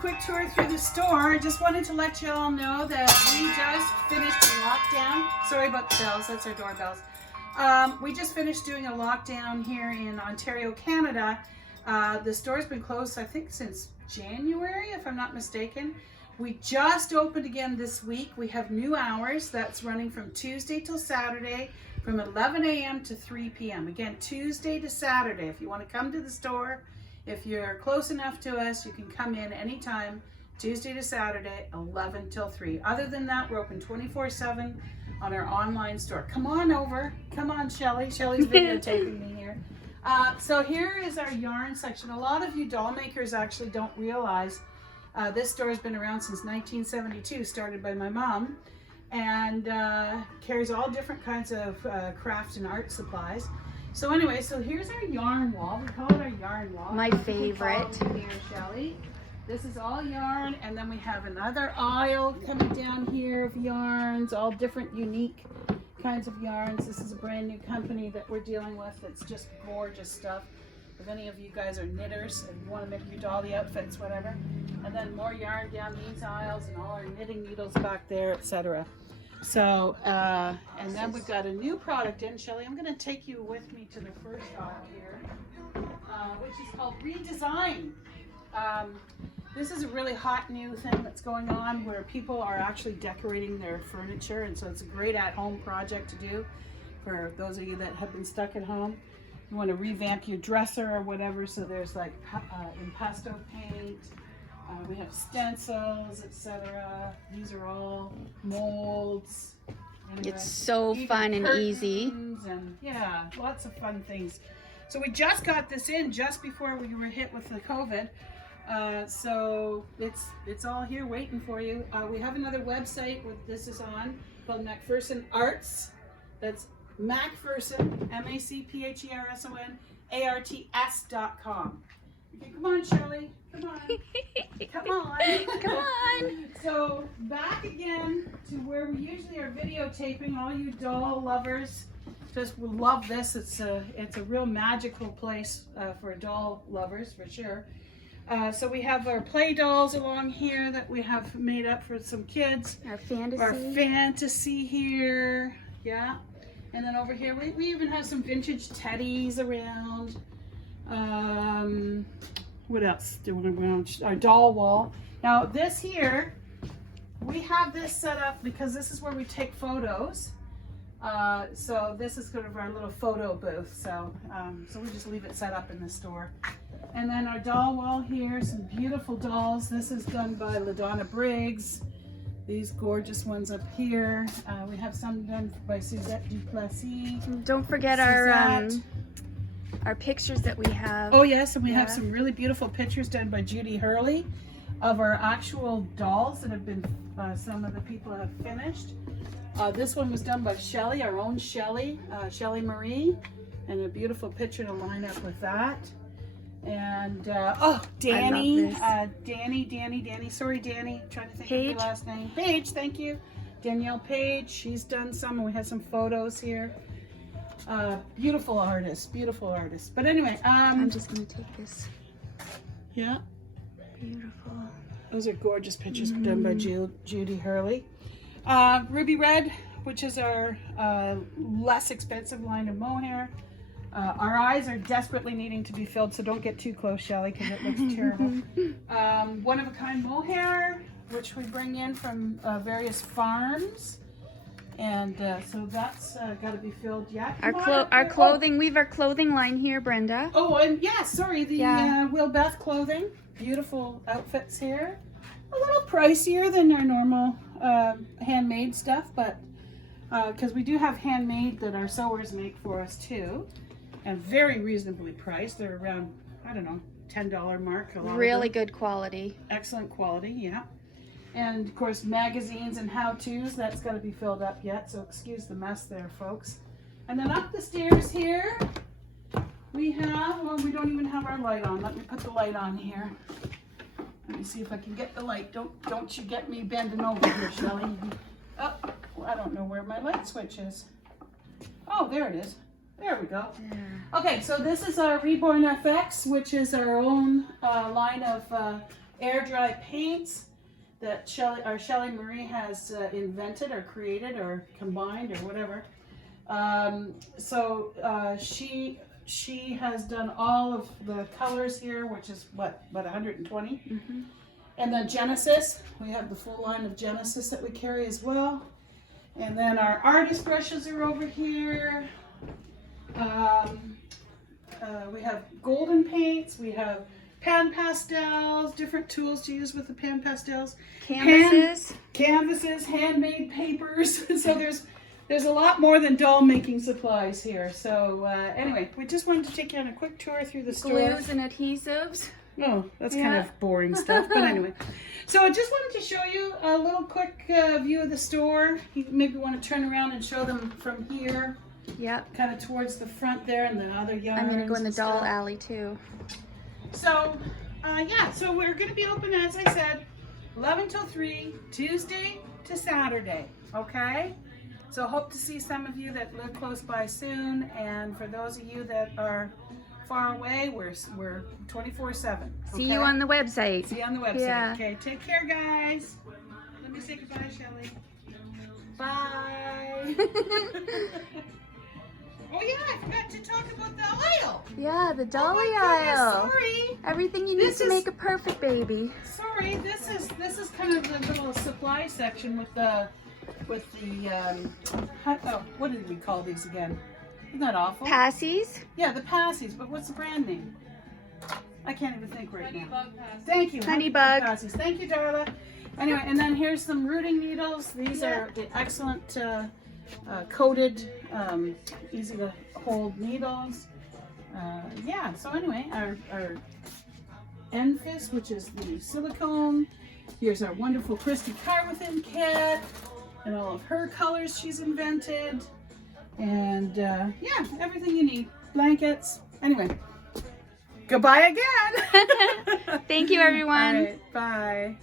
quick tour through the store. I just wanted to let you all know that we just finished a lockdown. Sorry about the bells, that's our doorbells. We just finished doing a lockdown here in Ontario, Canada. The store's been closed, I think, since January, if I'm not mistaken. We just opened again this week. We have new hours that's running from Tuesday till Saturday from 11 a.m. to 3 p.m. Again, Tuesday to Saturday. If you want to come to the store, if you're close enough to us, you can come in anytime, Tuesday to Saturday, 11 till 3. Other than that, we're open 24/7 on our online store. Come on over. Come on, Shelly. Shelly's videotaping me here. So here is our yarn section. A lot of you doll makers actually don't realize this store has been around since 1972, started by my mom, and carries all different kinds of craft and art supplies. So anyway, so here's our yarn wall. We call it our yarn wall. My favorite. Here, Shelly. This is all yarn, and then we have another aisle coming down here of yarns, all different unique kinds of yarns. This is a brand new company that we're dealing with that's just gorgeous stuff. If any of you guys are knitters and you want to make your dolly outfits, whatever. And then more yarn down these aisles and all our knitting needles back there, etc. So, and then we've got a new product in. Shelly, I'm going to take you with me to the first aisle here, which is called Redesign. This is a really hot new thing that's going on where people are actually decorating their furniture, and so it's a great at-home project to do for those of you that have been stuck at home. You want to revamp your dresser or whatever, so there's like impasto paint. We have stencils, etc. These are all molds. It's so fun and easy. And yeah, lots of fun things. So we just got this in just before we were hit with the COVID. So it's all here waiting for you. We have another website where this is on called Macpherson Arts. That's Macpherson, MacPherson.com. Okay, come on, Shirley. Come on. Come on. Come on. So back again to where we usually are videotaping. All you doll lovers just will love this. It's a real magical place for doll lovers for sure. So we have our play dolls along here that we have made up for some kids. Our fantasy. Our fantasy here. Yeah. And then over here, we even have some vintage teddies around. What else do we want? Our doll wall. Now this here, we have this set up because this is where we take photos. So this is kind of our little photo booth. So we just leave it set up in the store. And then our doll wall here, some beautiful dolls. This is done by LaDonna Briggs. These gorgeous ones up here. We have some done by Suzette Duplessis. Don't forget our pictures that we have. Oh yes, and we have some really beautiful pictures done by Judy Hurley of our actual dolls that have been, some of the people have finished. This one was done by Shelly, our own Shelly, Shelly Marie, and a beautiful picture to line up with that. And Danny, Danny. Sorry, Danny. I'm trying to think of your last name. Paige, thank you. Danielle Page. She's done some, and we have some photos here. Beautiful artist, beautiful artist. But anyway, I'm just gonna take this. Yeah. Beautiful. Those are gorgeous pictures done by Judy Hurley. Ruby Red, which is our less expensive line of mohair. Our eyes are desperately needing to be filled, so don't get too close, Shelly, because it looks terrible. One-of-a-kind mohair, which we bring in from various farms. And so that's got to be filled yet. Our clothing, we have our clothing line here, Brenda. Oh, and yeah, sorry, the Will Beth clothing. Beautiful outfits here. A little pricier than our normal handmade stuff, but because we do have handmade that our sewers make for us too. And very reasonably priced. They're around, I don't know, $10 mark. Really good quality. Excellent quality, yeah. And of course, magazines and how-tos, that's got to be filled up yet, so excuse the mess there, folks. And then up the stairs here, we have, well, we don't even have our light on. Let me put the light on here. Let me see if I can get the light. Don't you get me bending over here, Shelly. Oh, I don't know where my light switch is. Oh, there it is. There we go. Okay, so this is our Reborn FX, which is our own line of air dry paints that Shelly Marie has invented or created or combined or whatever. She has done all of the colors here, which is what 120. Mm-hmm. And then Genesis, we have the full line of Genesis that we carry as well. And then our artist brushes are over here. We have golden paints, we have pan pastels, different tools to use with the pan pastels. Canvases, handmade papers. So there's a lot more than doll making supplies here. So anyway, we just wanted to take you on a quick tour through the store. Glues and adhesives. Oh, that's kind of boring stuff, but anyway. So I just wanted to show you a little quick view of the store. You maybe want to turn around and show them from here. Yep. Kind of towards the front there and the other yards. I'm going to go in the and doll stuff. alley too. So, so we're going to be open, as I said, 11 till 3, Tuesday to Saturday, okay? So hope to see some of you that live close by soon, and for those of you that are far away, we're 24/7. See you on the website. See you on the website. Yeah. Okay, take care, guys. Let me say goodbye, Shelly. Bye. Oh yeah, I forgot to talk about the aisle. Yeah, the Oh dolly my goodness, aisle. sorry. Everything you need This to is- make a perfect baby. Sorry, this is kind of the little supply section with the what did we call these again? Isn't that awful? Passies. Yeah, the Passies, but what's the brand name? I can't even think right now. Thank you. Honeybug. Passies. Thank you, Darla. Anyway, and then here's some rooting needles. These are the excellent coated, easy to hold needles. Yeah, so anyway, our Enfys, which is the silicone. Here's our wonderful Christy Carwithin kit and all of her colors she's invented. And yeah, everything you need. Blankets. Anyway, goodbye again. Thank you, everyone. All right, bye.